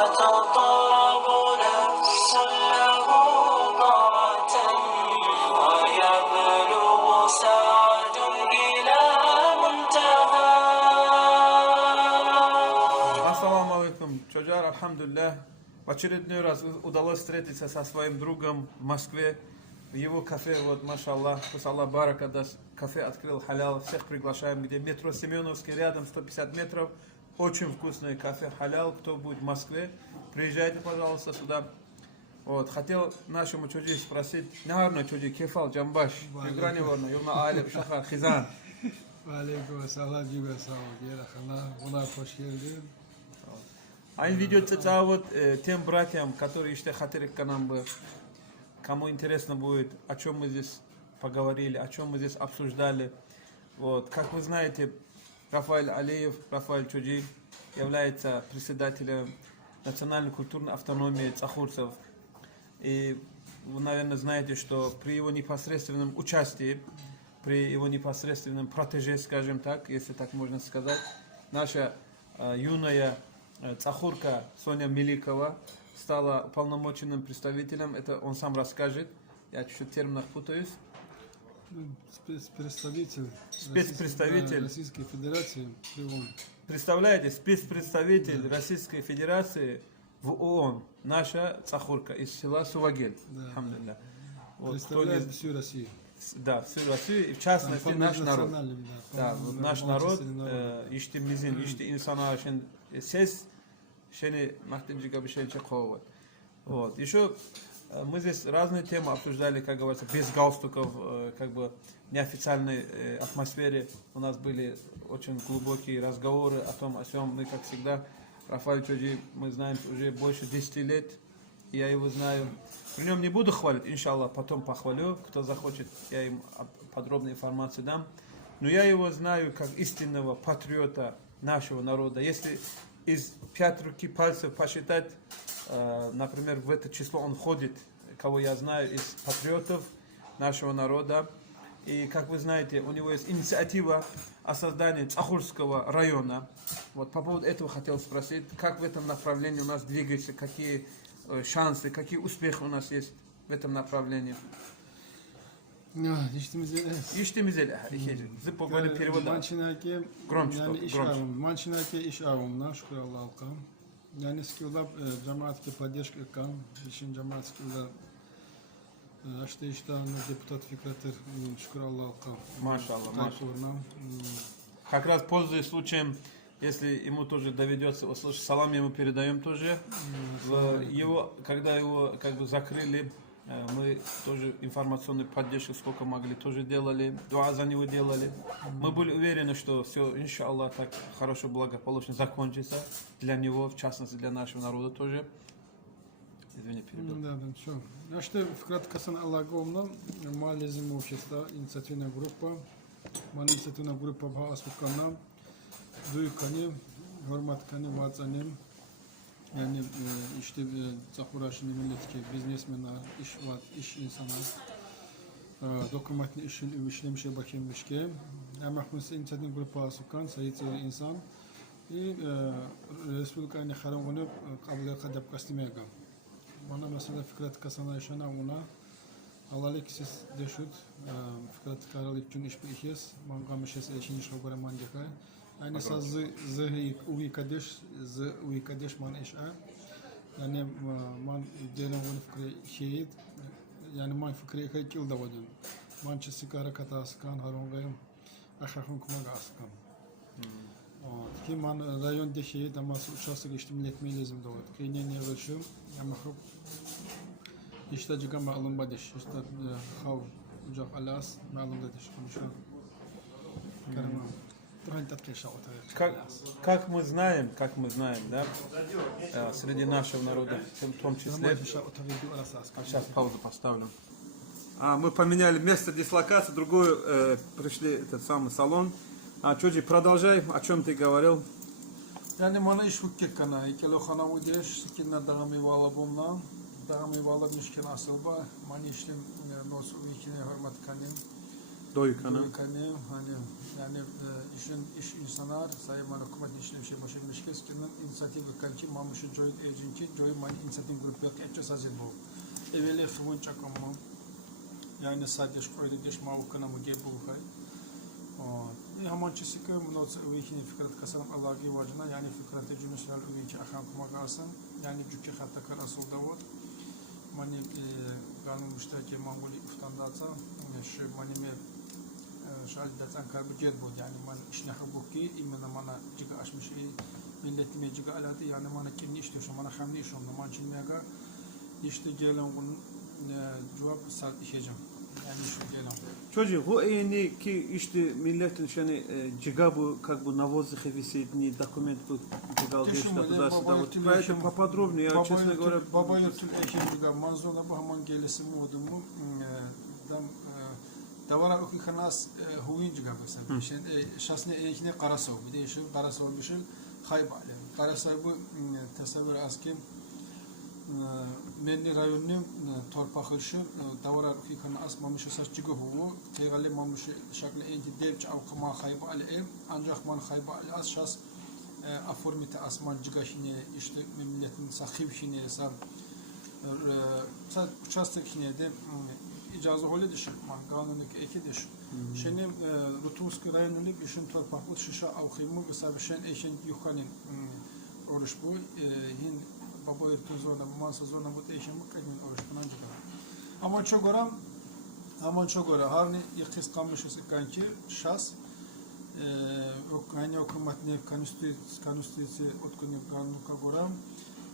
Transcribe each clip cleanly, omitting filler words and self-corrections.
تضرب نفس له ضاعة ويبلغ سعد إلى منتهى. Ассаламу алейкум, Чоджар, алхамдулилля. В очередной раз удалось встретиться со своим другом в Москве, в его кафе, вот, машаллах, пусть Аллах барака даст, кафе открыл халял, всех приглашаем, где метро Семеновский, рядом 150 метров, очень вкусное кафе халял, кто будет в Москве, приезжайте, пожалуйста, сюда. Вот, хотел нашему чуджи спросить, наверное, чуджи, кефал, джамбаш, играни ворна, юна алим, шахар, хизан. Алейкум ассалам, juga sağ ol. Yerahana, buna hoş geldin. Они ведется вот тем братьям, которые еще хотели к нам бы, кому интересно будет, о чем мы здесь поговорили, о чем мы здесь обсуждали. Вот, как вы знаете, Рафаэль Алиев, Рафаэль Чуджи является председателем национальной культурной автономии цахурцев. И вы, наверное, знаете, что при его непосредственном участии, при его непосредственном протеже, скажем так, если так можно сказать, наша юная цахурка Соня Меликова стала полномоченным представителем. Это он сам расскажет. Я чуть-чуть в терминах путаюсь. Спецпредставитель Российской Федерации при ООН. Представляете, спецпредставитель Российской Федерации в ООН. Наша цахурка из села Сувагель. Да. Вот, Представляет всю Россию. Да, всю Россию и в частности наш народ. Да, вот наш народ, ишти мизин, ишти инсана, сесть, шени махтимджика бешельча ховат. Вот. Еще мы здесь разные темы обсуждали, как говорится, без галстуков, как бы неофициальной атмосфере. У нас были очень глубокие разговоры о том, о сём. Мы, как всегда, Рафаэль Чуджи, мы знаем уже больше 10 лет. Я его знаю. При нем не буду хвалить, иншаллах, потом похвалю. Кто захочет, я им подробную информацию дам. Но я его знаю как истинного патриота нашего народа. Если из 5 руки пальцев посчитать, например, в это число он входит, кого я знаю, из патриотов нашего народа. И, как вы знаете, у него есть инициатива о создании Цахурского района. Вот по поводу этого хотел спросить, как в этом направлении у нас двигается, какие шансы, какие успехи у нас есть в этом направлении. İştimizde zıp böyle perivoda. Громче. Манчинаке иш авумна, шукра Аллаху. Yani skillab cemaatki поддержка кам, için cemaatki işte депутат Фикратер, шукра Аллаху. Машаллах. Как раз пользуясь случаем, если ему тоже доведется услышать, салам ему передаем тоже. Когда его как бы закрыли, мы тоже информационную поддержку сколько могли тоже делали, дуа за него делали. Мы были уверены, что все, иншаллах, так хорошо, благополучно закончится для него, в частности для нашего народа тоже. Извини, перебил. Да, все. Значит, вкратце Аллаховна, малезим общество, инициативная группа, инициативная группа Бхаасукана, Дуйкани, Горматкани, Вацаним. Yani işte Zahuraş'ın milletki biznesmenler, iş insanlar, dokumentli işlemiş bakılmış ki, Mahmut İnsan'ın grubu Sukan, sayısı insan, Respublika'nın haramını kabul kadep kastimega. Bana mesela fikret kasana yaşana ona, Allah'lık siz deşut, fikret karalık için iş bir ihiyaz, mangamışız eşin iş habere mandikay. Yani sazı uy kadeş man eşa. Yani man denen onu fikri şehit. Yani man fikri kay kilda vadın. Man çisi kara kata askan harun gayım. Akhakun kumaga askan. Ki man rayon de şehit ama uçası geçti millet milezim doğdu. Kaynen ne geçiyor? Ama hop işte çıkan malum badeş. İşte hav ucak alas malum badeş konuşan. Karama. Как мы знаем, да, среди нашего народа, в том числе, сейчас паузу поставлю. Мы поменяли место дислокации, другую, пришли этот самый салон. Чуджи, продолжай, о чем ты говорил. Yani bana iş hukkekana, ikili xana udeş, sikinna dağımı vala bumna, dağımı vala müşkin asılba, mani işlim nosu ikine hürmet kanim. Doykan'ın. Hani yani iş insanlar sayıman hükümet işlem şey başa gelişkes kinden inisiyatif kanki mamışı joint agency joint man inisiyatif grup yok etçe sazil bu. Evveli xıvın çakamı yani sadece şöyle deş mavukana mı gel bu kay. Haman çisike mnot övekini fikret kasam Allah'ı vacına yani fikrete cümlesel öveki akan kuma kalsın yani cükke hatta karasıl da var. Mani kanun müştereke mangoli iftandatsa şey mani me şahit datsan karbucet bu yani man işne habuki imena mana ciga açmış milletime ciga aladı yani mana kimni iştiyorsa mana hamni iş onda man çinmega işte gelen bunun cevap saat işeceğim yani şu gelen. Çocuğu bu eyni ki işte milletin şani ciga bu как бы навозы хевисидни документ bu cigal geçti tuzası da вот поэтому поподробнее я честно говоря Baba yurtul ekim ciga manzola bu haman gelesi modumu dam davara okuyanas huyun ciga mesela şey şahsne ekine karasov bir de şu karasov bir şey hayba karasov bu tasavvur askem Menli rayonunun torpakışı davara rukikan asmamışı saççıgı huvu tegali mamışı şaklı enti devç avkıma hayba ali em ancak man hayba ali as şas aformite asman cıgaşine işte milletin sahip şine sam uçastık şine de icazı hole dışı man kanunluk eki dışı şene Rutunski rayonunun işin torpaklı şişa avkımı mesela şen eşen yuhanin oruç bu hin baba yurtun zorla masa zorla bu değişim bu kadın oruçtan çıkar. Ama çok gora harni ikis kalmışız kanki şas Ukrayna hükümetine konstitüsyon utkunu kanunka gora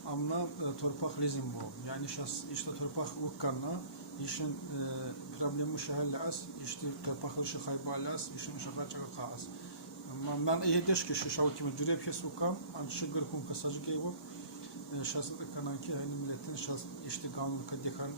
amna torpak rezim bu yani şas işte torpak ukanna işin problemi şehirle as işte torpak dışı hayba as işin şaka çaka as ben edeş ki şaşav kimi cürep kes ukam an şıgır kum kasajı ki bu şahsı kananki aynı milletin şahs işte kanunka dekan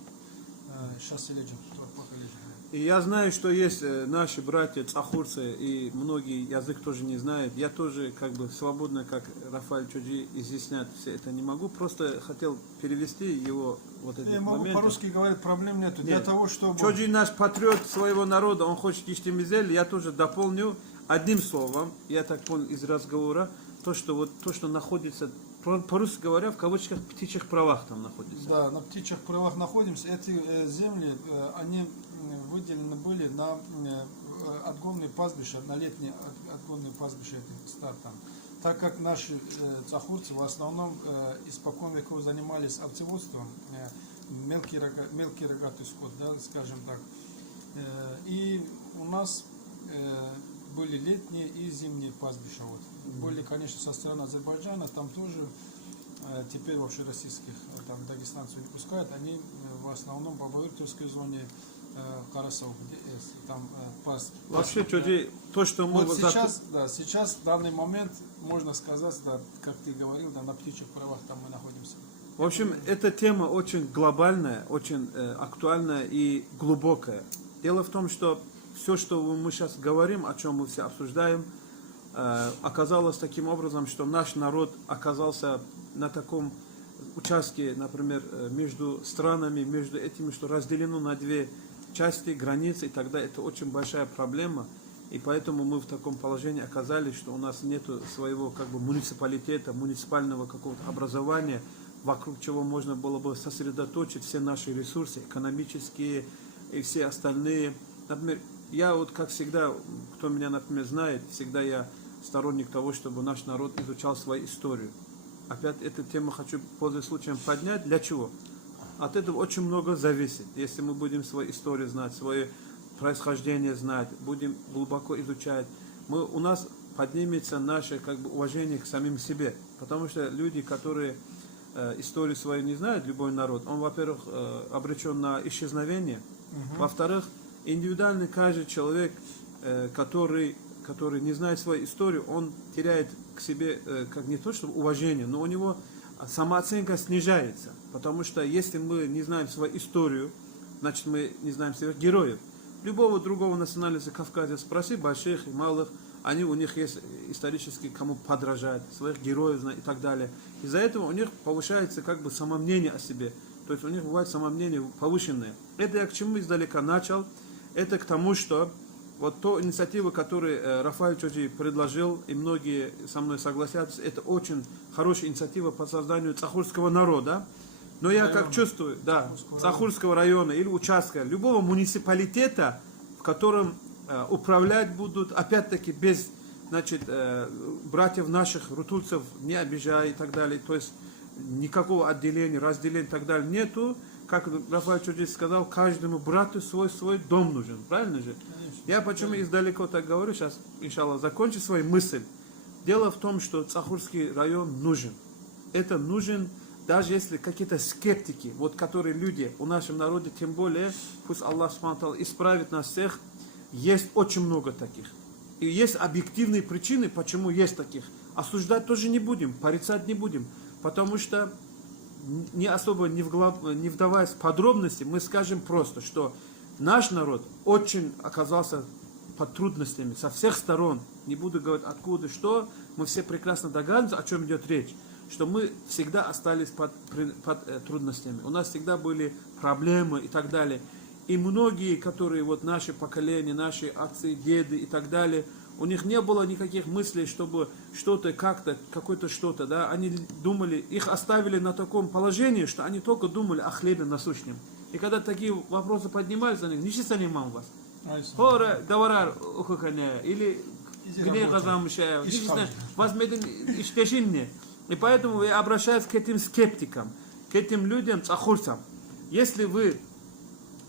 şahs ilacı torpak ilacı. И я знаю, что есть наши братья цахурцы, и многие язык тоже не знают. Я тоже как бы свободно, как Рафаэль Чоджи, изъяснять все это не могу. Просто хотел перевести его вот эти моменты. Я могу по-русски говорить, проблем нету. Для того, чтобы... Чоджи наш патриот своего народа, он хочет иштимизель. Я тоже дополню одним словом, я так понял из разговора, то, что находится, по-русски говоря, в кавычках, птичьих правах там находится. Да, на птичьих правах находимся. Эти земли, они выделены были на отгонные пастбища, на летние отгонные пастбища этих стад там. Так как наши цахурцы в основном испокон веков занимались овцеводством, мелкий рогатый скот, да, скажем так. И у нас были летние и зимние пастбища. Вот. Были, конечно, со стороны Азербайджана, там тоже теперь вообще российских там дагестанцев не пускают, они в основном в Бабаюртовской зоне Карасов, там пас. Вообще, то, что мы вот сейчас, в данный момент, можно сказать, да, как ты говорил, да, на птичьих правах там мы находимся. В общем, эта тема очень глобальная, очень актуальная и глубокая. Дело в том, что все, что мы сейчас говорим, о чем мы все обсуждаем, оказалось таким образом, что наш народ оказался на таком участке, например, между странами, между этими, что разделено на две части, границы, и тогда это очень большая проблема, и поэтому мы в таком положении оказались, что у нас нет своего как бы муниципалитета, муниципального какого-то образования, вокруг чего можно было бы сосредоточить все наши ресурсы, экономические и все остальные. Например, я вот как всегда, кто меня, например, знает, всегда я сторонник того, чтобы наш народ изучал свою историю. Опять эту тему хочу, пользуясь случаем, поднять. Для чего? От этого очень много зависит. Если мы будем свою историю знать, свое происхождение знать, будем глубоко изучать, у нас поднимется наше как бы уважение к самим себе. Потому что люди, которые историю свою не знают, любой народ, он, во-первых, обречен на исчезновение. Во-вторых, индивидуально каждый человек, который не знает свою историю, он теряет к себе как не то, что уважение, но у него самооценка снижается. Потому что если мы не знаем свою историю, значит мы не знаем своих героев. Любого другого национальности Кавказа спроси, больших и малых, у них есть исторически кому подражать, своих героев и так далее. Из-за этого у них повышается как бы самомнение о себе. То есть у них бывает самомнение повышенное. Это я к чему издалека начал. Это к тому, что вот ту инициативу, которую Рафаэль Чоджи предложил, и многие со мной согласятся, это очень хорошая инициатива по созданию цахурского народа. Но я как чувствую, да, Цахурского района или участка, любого муниципалитета, в котором управлять будут, опять-таки, без, значит, братьев наших, рутульцев, не обижая и так далее. То есть никакого отделения, разделения и так далее нету. Как Рафаэль Чоджи сказал, каждому брату свой дом нужен. Правильно же? Я почему издалека так говорю, сейчас, иншаллах, закончу свою мысль. Дело в том, что Цахурский район нужен. Это нужен, даже если какие-то скептики, вот которые люди у нашем народе, тем более, пусть Аллах Субхану исправит нас всех, есть очень много таких. И есть объективные причины, почему есть таких. Осуждать тоже не будем, порицать не будем. Потому что, не особо не вдаваясь в подробности, мы скажем просто, что наш народ очень оказался под трудностями со всех сторон. Не буду говорить откуда, что. Мы все прекрасно догадываемся, о чем идет речь. Что мы всегда остались под трудностями. У нас всегда были проблемы и так далее. И многие, которые вот наши поколения, наши отцы, деды и так далее, у них не было никаких мыслей, чтобы что-то как-то, какое-то что-то, да, они думали, их оставили на таком положении, что они только думали о хлебе насущном. И когда такие вопросы поднимались, они не занимал вас. Хора, даварар, ухуканя, или где газамшая, возмеден иштешинне. И поэтому я обращаюсь к этим скептикам, к этим людям, цахурцам. Если вы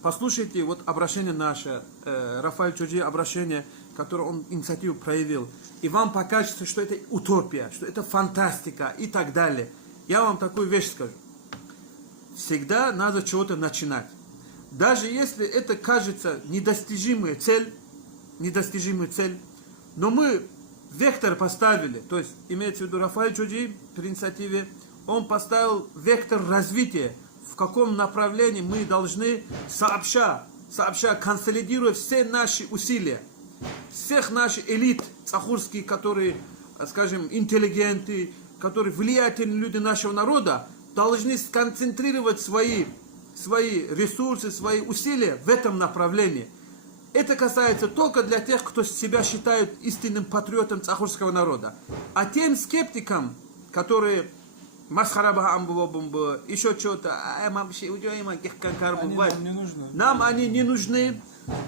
послушаете вот обращение наше, Рафаэль Чоджи обращение, которое он инициативу проявил, и вам покажется, что это утопия, что это фантастика и так далее, я вам такую вещь скажу. Всегда надо чего-то начинать. Даже если это кажется недостижимая цель, но мы вектор поставили, то есть имеется в виду Рафаэль Чоджи при инициативе, он поставил вектор развития, в каком направлении мы должны сообща консолидировать все наши усилия, всех наших элит цахурских, которые, скажем, интеллигенты, которые влиятельные люди нашего народа, должны сконцентрировать свои ресурсы, свои усилия в этом направлении. Это касается только для тех, кто себя считает истинным патриотом цахурского народа. А тем скептикам, которые еще что-то, нам они не нужны.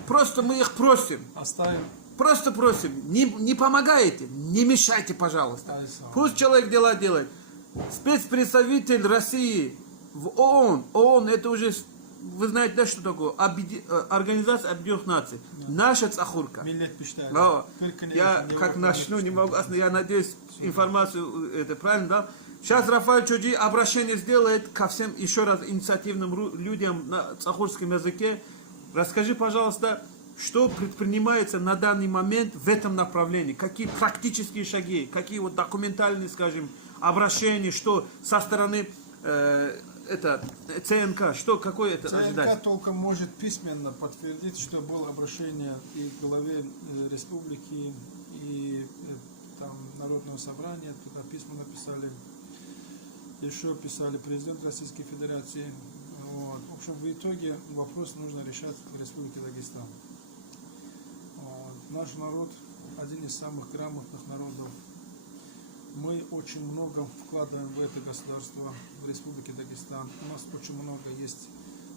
Просто мы их просим. Оставим. Просто просим. Не помогайте, не мешайте, пожалуйста. Пусть человек дела делает. Спецпредставитель России в ООН. ООН это уже, вы знаете, да, что такое? Организация Объединенных Наций. Наша цахурка. Я как начну, не могу, я надеюсь, информацию, это правильно, да? Сейчас Рафаэль Чоджи обращение сделает ко всем еще раз инициативным людям на цахурском языке. Расскажи, пожалуйста, что предпринимается на данный момент в этом направлении? Какие практические шаги, какие вот документальные, скажем, обращения, что со стороны ЦНК, что какое это ожидать? ЦНК только может письменно подтвердить, что было обращение и к главе республики, и там Народного собрания, туда письма написали, еще писали президент Российской Федерации. Вот. В общем, в итоге вопрос нужно решать в Республике Дагестан. Вот. Наш народ один из самых грамотных народов. Мы очень много вкладываем в это государство, в Республике Дагестан. У нас очень много есть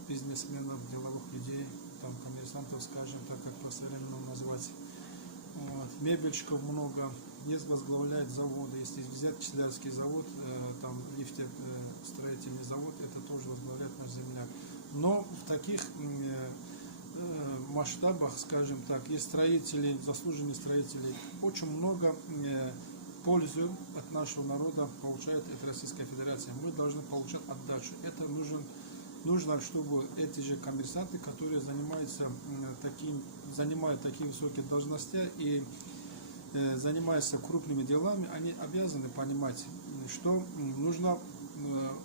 бизнесменов, деловых людей, там коммерсантов, скажем так, как по-современному назвать. Вот. Мебельщиков много. Есть возглавляет заводы. Если взять Чилярский завод, там нефтестроительный завод, это тоже возглавляет наш земляк. Но в таких масштабах, скажем так, есть строители, заслуженные строители. Очень много пользу от нашего народа получает эта Российская Федерация. Мы должны получать отдачу. Это нужно, чтобы эти же коммерсанты, которые занимают такие высокие должности и занимаются крупными делами, они обязаны понимать, что нужна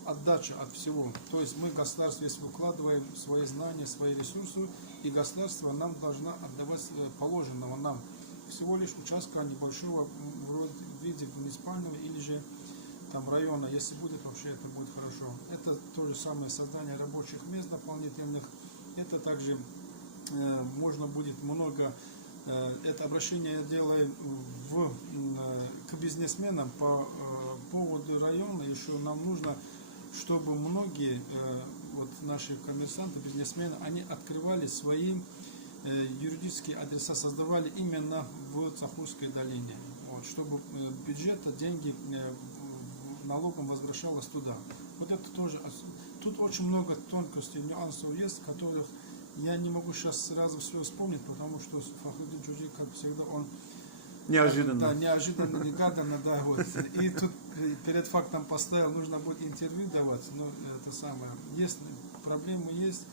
отдача от всего. То есть мы, государство, если выкладываем свои знания, свои ресурсы, и государство нам должно отдавать положенного нам. Всего лишь участка небольшого в виде муниципального или же там района, если будет, вообще это будет хорошо. Это то же самое создание рабочих мест дополнительных. Это также можно будет много Это обращение я делаю к бизнесменам по поводу района. Еще нам нужно, чтобы многие вот наши коммерсанты, бизнесмены, они открывали свои юридические адреса, создавали именно в Цахурской долине, вот, чтобы бюджета деньги налогом возвращалось туда. Вот это тоже. Тут очень много тонкостей, нюансов есть, которых я не могу сейчас сразу все вспомнить, потому что Фахрудин Чуджи, как всегда, он Неожиданно. Да, неожиданно, негаданно, да, вот. И тут перед фактом поставил, нужно будет интервью давать, но это самое. Есть проблемы, есть.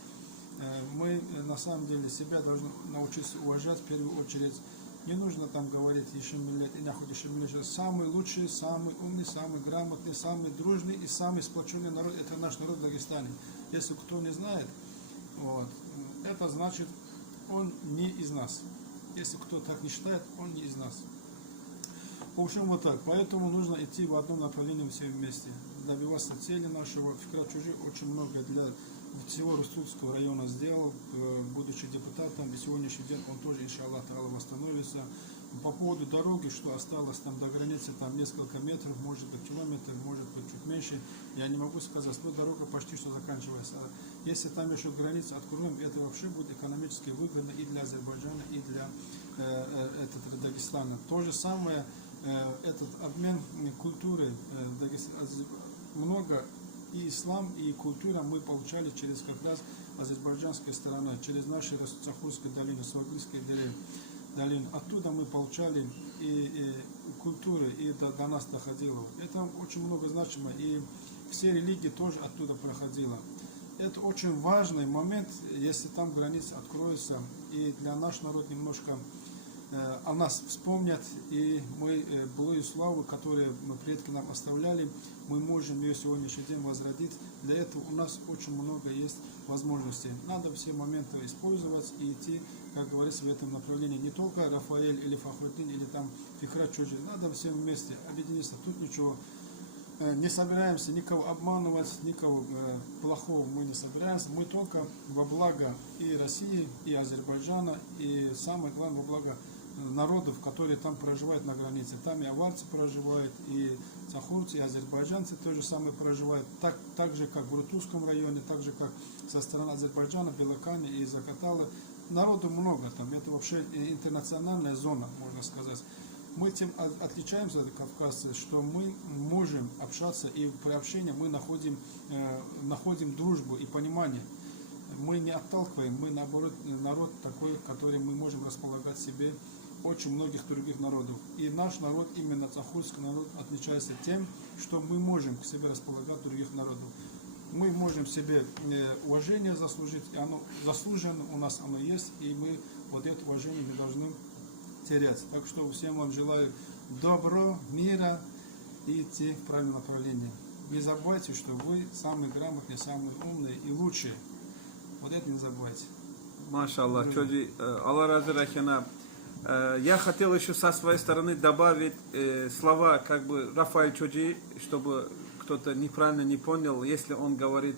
Мы на самом деле себя должны научиться уважать в первую очередь. Не нужно там говорить еще миллет и нахуй еще миллет. Самый лучший, самый умный, самый грамотный, самый дружный и самый сплоченный народ — это наш народ в Дагестане. Если кто не знает, вот, это значит, он не из нас. Если кто так не считает, он не из нас. В общем, вот так. Поэтому нужно идти в одном направлении все вместе. Добиваться цели нашего. Фикрат Чуджи очень много для всего Рустутского района сделал, будучи депутатом. И сегодняшний день он тоже, иншаллах, восстановится. По поводу дороги, что осталось там до границы, там несколько метров, может быть километр, может быть чуть меньше, я не могу сказать, но дорога почти что заканчивается. Если там еще границы откроем, это вообще будет экономически выгодно и для Азербайджана, и для Дагестана. То же самое, этот обмен культуры, много и ислам, и культура мы получали через как раз азербайджанской стороны, через наши Цахурскую долину, Свагыльскую долину. Оттуда мы получали и культуры, и до нас доходило. Это очень много значимо, и все религии тоже оттуда проходило. Это очень важный момент, если там границы откроются, и для нашего народа немножко о нас вспомнят, и мы былую славу, которую предки нам оставляли, мы можем ее сегодняшний день возродить. Для этого у нас очень много есть возможностей. Надо все моменты использовать и идти, как говорится, в этом направлении. Не только Рафаэль или Фахруддин, или там Фикрат Чуджи. Надо всем вместе объединиться. Тут ничего. Не собираемся никого обманывать, никого плохого мы не собираемся. Мы только во благо и России, и Азербайджана, и самое главное во благо народов, которые там проживают на границе. Там и аварцы проживают, и цахурцы, и азербайджанцы то же самое проживают. Так же, как в Рутузском районе, так же, как со стороны Азербайджана, Белокани и Закатала. Народу много там. Это вообще интернациональная зона, можно сказать. Мы тем отличаемся от кавказцев, что мы можем общаться, и при общении мы находим дружбу и понимание. Мы не отталкиваем, мы наоборот народ такой, который мы можем располагать себе очень многих других народов. И наш народ, именно цахурский народ, отличается тем, что мы можем к себе располагать других народов. Мы можем себе уважение заслужить, и оно заслужено, у нас оно есть, и мы вот это уважение не должны терять. Так что всем вам желаю добро, мира и идти в правильном направлении. Не забывайте, что вы самые грамотные, самые умные и лучшие. Вот это не забывайте. Машаллах, Чуджи, Аллах разы рахина. Я хотел еще со своей стороны добавить слова как бы Рафаэль Чуджи, чтобы кто-то неправильно не понял, если он говорит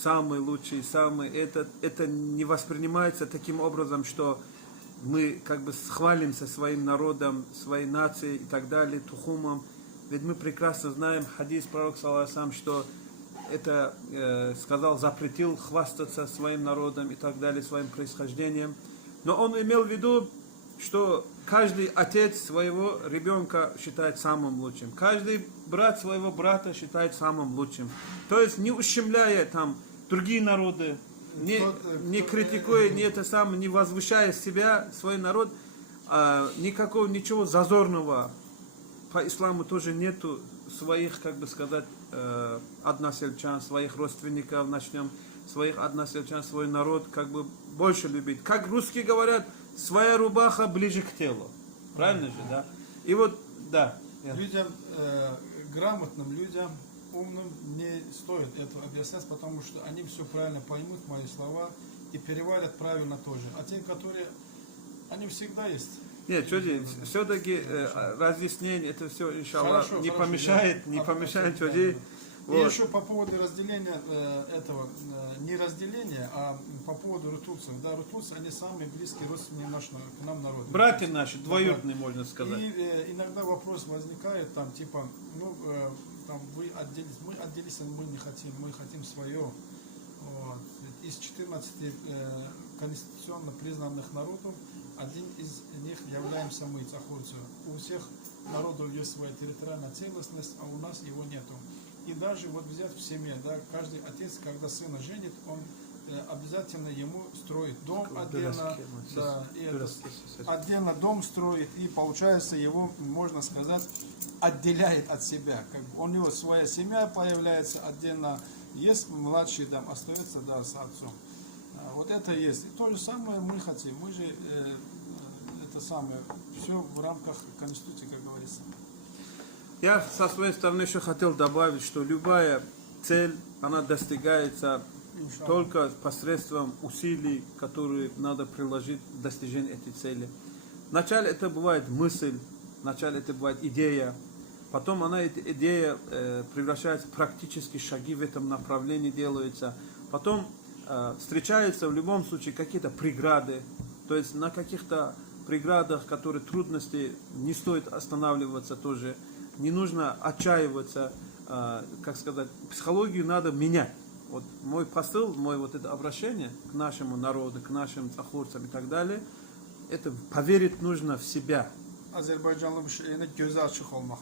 самый лучший, самый это не воспринимается таким образом, что мы как бы хвалимся своим народом, своей нацией и так далее, тухумом. Ведь мы прекрасно знаем хадис пророка, саллаллаху алейхи ва саллям, что это сказал, запретил хвастаться своим народом и так далее, своим происхождением. Но он имел в виду, что каждый отец своего ребенка считает самым лучшим. Каждый брат своего брата считает самым лучшим. То есть не ущемляя там другие народы, не критикуя, не возвышая себя, свой народ, ничего зазорного по исламу тоже нету. Своих, как бы сказать, односельчан, своих родственников, начнем, своих односельчан, свой народ как бы больше любить. Как русские говорят, своя рубаха ближе к телу. Правильно же, да? И вот, да. Людям, грамотным людям, умным не стоит это объяснять, потому что они все правильно поймут, мои слова, и переварят правильно тоже. А те, которые, они всегда есть. Нет, Чуджи, все-таки разъяснение, это все, иншаллах, не помешает, Чуджи. И Вот. еще по поводу разделения этого, не разделения, а по поводу рутульцев. Да, рутульцы, они самые близкие родственники к нам народу. Братья наши, двоюродные, можно сказать. И иногда вопрос возникает, там, типа, ну, там, вы отделились, мы отделились, мы не хотим, мы хотим свое. Вот. Из 14 конституционно признанных народов, один из них являемся мы, цахурцы. У всех народов есть своя территориальная целостность, а у нас его нету. И даже вот взять в семье, да, каждый отец, когда сына женит, он обязательно ему строит дом отдельно, да, и отдельно дом строит, и получается его, можно сказать, отделяет от себя. Как бы у него своя семья появляется отдельно, есть младший, там остается, да, с отцом. Вот это есть. И то же самое мы хотим. Мы же это самое, все в рамках Конституции, как говорится. Я со своей стороны еще хотел добавить, что любая цель, она достигается только посредством усилий, которые надо приложить к достижению этой цели. Вначале это бывает мысль, вначале это бывает идея, потом эта идея превращается в практические шаги в этом направлении делаются, потом встречаются в любом случае какие-то преграды, то есть на каких-то преградах, которые трудности, не стоит останавливаться тоже. Не нужно отчаиваться, как сказать, психологию надо менять. Вот мой посыл, мое вот это обращение к нашему народу, к нашим цахурцам и так далее, это поверить нужно в себя. Азербайджанlı bir şeyine gözü açık olmak.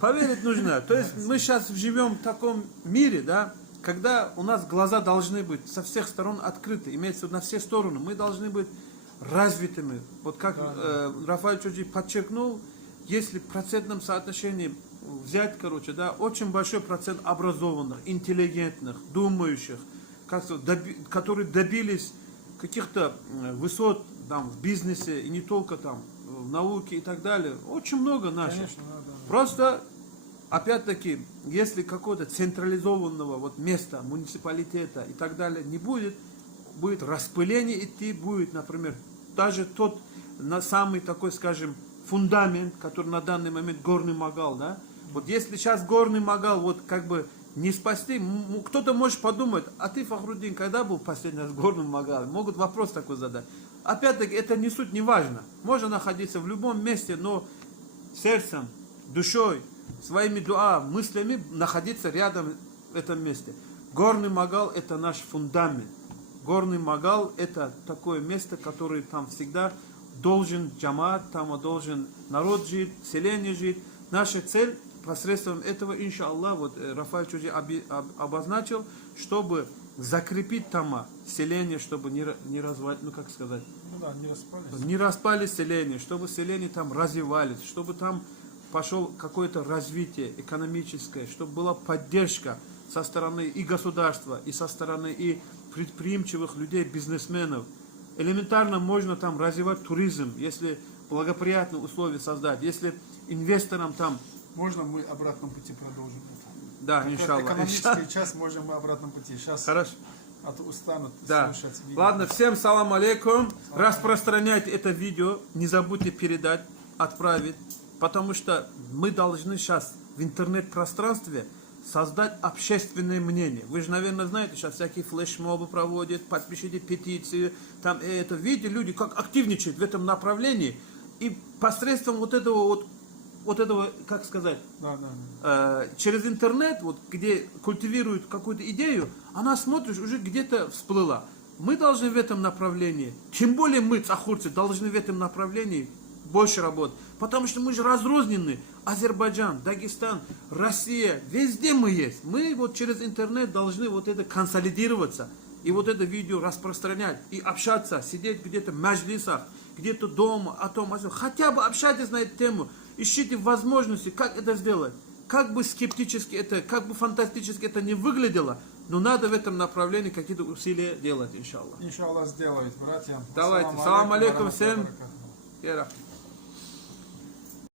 Поверить нужно. То есть мы сейчас живем в таком мире, да, когда у нас глаза должны быть со всех сторон открыты, имеется на все стороны. Мы должны быть развитыми. Вот как Рафаэль Чоджи подчеркнул, если в процентном соотношении взять, короче, да, очень большой процент образованных, интеллигентных, думающих, которые добились каких-то высот там, в бизнесе и не только там, в науке и так далее. Очень много наших. Конечно, да. Просто, опять-таки, если какого-то централизованного вот места, муниципалитета и так далее не будет, будет распыление идти, будет, например, даже тот самый такой, скажем, фундамент, который на данный момент Горный Магал, да, вот если сейчас Горный Магал вот как бы не спасти, кто-то может подумать, а ты, Фахруддин, когда был последний раз в Горном Магале? Могут вопрос такой задать. Опять-таки, это не суть, не важно. Можно находиться в любом месте, но сердцем, душой, своими дуа, мыслями находиться рядом в этом месте. Горный Магал – это наш фундамент. Горный Магал – это такое место, которое там всегда должен джамат, там должен народ жить, селение жить. Наша цель посредством этого, иншаллах, вот Рафаэль Чоджи обозначил, чтобы закрепить там селение, чтобы не развалить, ну как сказать, не распались селение, чтобы селение там развивались, чтобы там пошел какое-то развитие экономическое, чтобы была поддержка со стороны и государства, и со стороны и предприимчивых людей, бизнесменов. Элементарно можно там развивать туризм, если благоприятные условия создать, если инвесторам там... Можно мы обратном пути продолжим? Да, иншаллах. Экономический час можем мы обратном пути. Сейчас Хорошо. А то устанут слушать видео. Ладно, всем салам алейкум. Распространяйте это видео, не забудьте передать, отправить, потому что мы должны сейчас в интернет-пространстве создать общественное мнение. Вы же, наверное, знаете, сейчас всякие флешмобы проводят, подпишите петиции, там это, видите, люди как активничают в этом направлении, и посредством вот этого, как сказать, через интернет, вот, где культивируют какую-то идею, она, смотришь, уже где-то всплыла. Мы должны в этом направлении, тем более мы, цахурцы, должны в этом направлении больше работать, потому что мы же разрознены. Азербайджан, Дагестан, Россия, везде мы есть. Мы вот через интернет должны вот это консолидироваться и вот это видео распространять и общаться, сидеть где-то в маджлисах, где-то дома, хотя бы общайтесь на эту тему, ищите возможности, как это сделать. Как бы скептически это, как бы фантастически это не выглядело, но надо в этом направлении какие-то усилия делать, иншаллах. Иншаллах сделают, братья. Давайте, салам алейкум всем.